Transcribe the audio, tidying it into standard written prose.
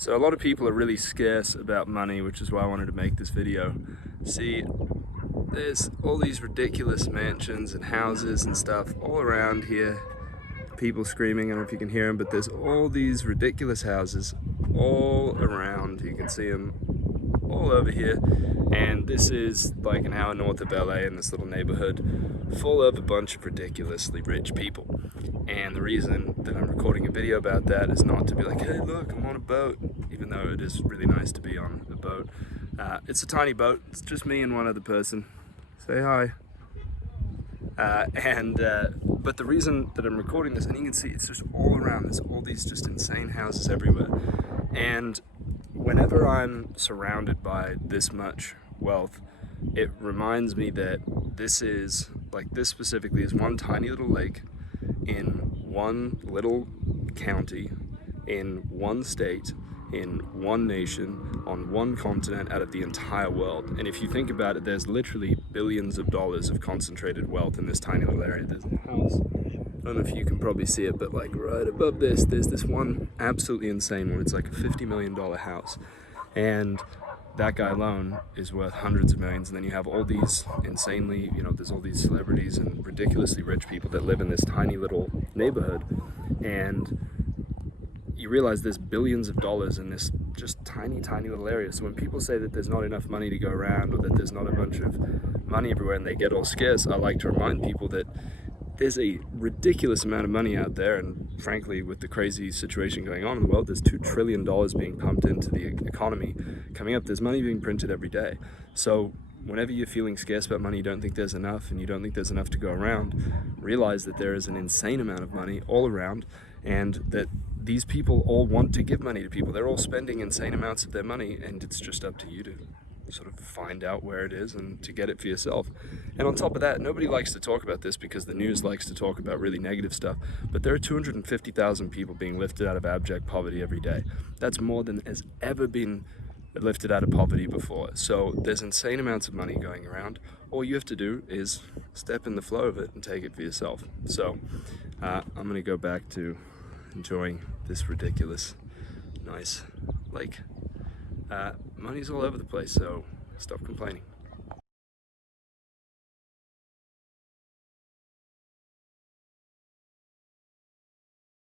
So a lot of people are really scarce about money, which is why I wanted to make this video. See, there's all these ridiculous mansions and houses and stuff all around here. People screaming, I don't know if you can hear them, but there's all these ridiculous houses all around. You can see them all over here. And this is like an hour north of LA in this little neighborhood full of a bunch of ridiculously rich people. And the reason that I'm recording a video about that is not to be like, hey look, I'm on a boat, even though it is really nice to be on a boat. It's a tiny boat, it's just me and one other person. Say hi. But the reason that I'm recording this, and you can see it's just all around, there's all these just insane houses everywhere. And whenever I'm surrounded by this much wealth, it reminds me that this specifically is one tiny little lake in one little county, in one state, in one nation, on one continent out of the entire world. And if you think about it, there's literally billions of dollars of concentrated wealth in this tiny little area. There's a house, I don't know if you can probably see it, but like right above this, there's this one absolutely insane one. It's like a $50 million house. And that guy alone is worth hundreds of millions. And then you have all these insanely, there's all these celebrities and ridiculously rich people that live in this tiny little neighborhood. And you realize there's billions of dollars in this just tiny little area. So when people say that there's not enough money to go around, or that there's not a bunch of money everywhere and they get all scarce, I like to remind people that there's a ridiculous amount of money out there, and frankly, with the crazy situation going on in the world, there's $2 trillion being pumped into the economy coming up. There's money being printed every day. So whenever you're feeling scarce about money, you don't think there's enough, and you don't think there's enough to go around, realize that there is an insane amount of money all around, and that these people all want to give money to people. They're all spending insane amounts of their money, and it's just up to you to sort of find out where it is and to get it for yourself. And on top of that, nobody likes to talk about this because the news likes to talk about really negative stuff, but there are 250,000 people being lifted out of abject poverty every day. That's more than has ever been lifted out of poverty before. So there's insane amounts of money going around. All you have to do is step in the flow of it and take it for yourself. So I'm gonna go back to enjoying this ridiculous, nice lake. Money's all over the place, so stop complaining.